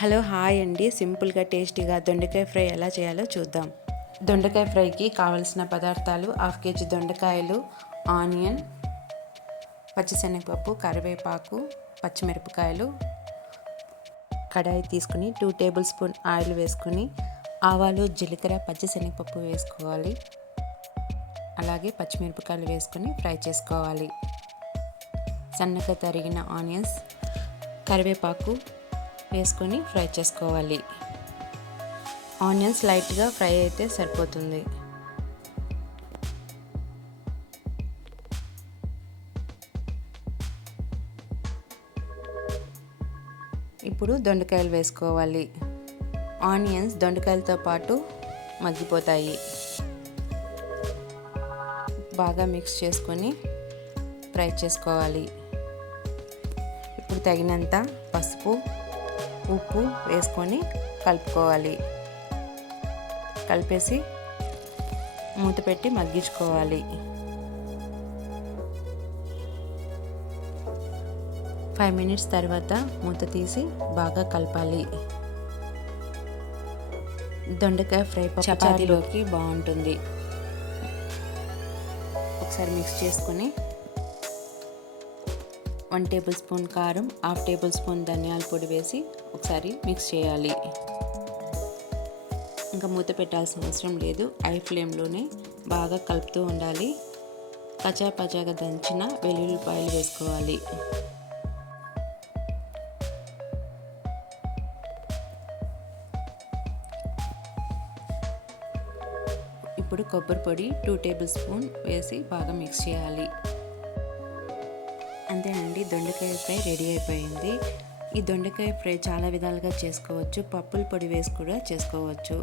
Hello hi అండి. సింపుల్గా టేస్టీగా దొండకాయ ఫ్రై ఎలా చేయాలో చూద్దాం. దొండకాయ ఫ్రైకి కావలసిన పదార్థాలు: 1/2 కేజీ దొండకాయలు, ఆనియన్, పచ్చిశనగపప్పు, కరివేపాకు, పచ్చిమిరపకాయలు. కడాయి తీసుకుని 2 టేబుల్ స్పూన్ ఆయిల్ వేసుకుని ఆవాలు, జీలకర్ర, పచ్చిశనగపప్పు వేసుకోవాలి. అలాగే పచ్చిమిరపకాయలు వేసుకొని ఫ్రై చేసుకోవాలి. సన్నగా తరిగిన ఆనియన్స్, కరివేపాకు వేసుకొని ఫ్రై చేసుకోవాలి. ఆనియన్స్ లైట్గా ఫ్రై అయితే సరిపోతుంది. ఇప్పుడు దొండకాయలు వేసుకోవాలి. ఆనియన్స్ దొండకాయలతో పాటు మగ్గిపోతాయి. బాగా మిక్స్ చేసుకొని ఫ్రై చేసుకోవాలి. ఇప్పుడు తగినంత పసుపు, ఉప్పు వేసుకొని కలుపుకోవాలి. కలిపేసి మూత పెట్టి మగ్గించుకోవాలి. 5 మినిట్స్ తర్వాత మూత తీసి బాగా కలపాలి. దొండకాయ ఫ్రై చపాతీలోకి బాగుంటుంది. ఒకసారి మిక్స్ చేసుకొని 1 టేబుల్ స్పూన్ కారం, 1/2 టేబుల్ స్పూన్ ధనియాల పొడి వేసి ఒకసారి మిక్స్ చేయాలి. ఇంకా మూత పెట్టాల్సిన అవసరం లేదు. హై ఫ్లేమ్లోనే బాగా కలుపుతూ ఉండాలి. కచ్చాపచ్చాగా దంచిన వెల్లుల్లిపాయలు వేసుకోవాలి. ఇప్పుడు కొబ్బరి పొడి 2 టేబుల్ స్పూన్ వేసి బాగా మిక్స్ చేయాలి. అంతేనండి, దొండకాయ ఫ్రై రెడీ అయిపోయింది. ఈ దొండకాయ ఫ్రై చాలా విధాలుగా చేసుకోవచ్చు. పప్పుల పొడి వేసి కూడా చేసుకోవచ్చు.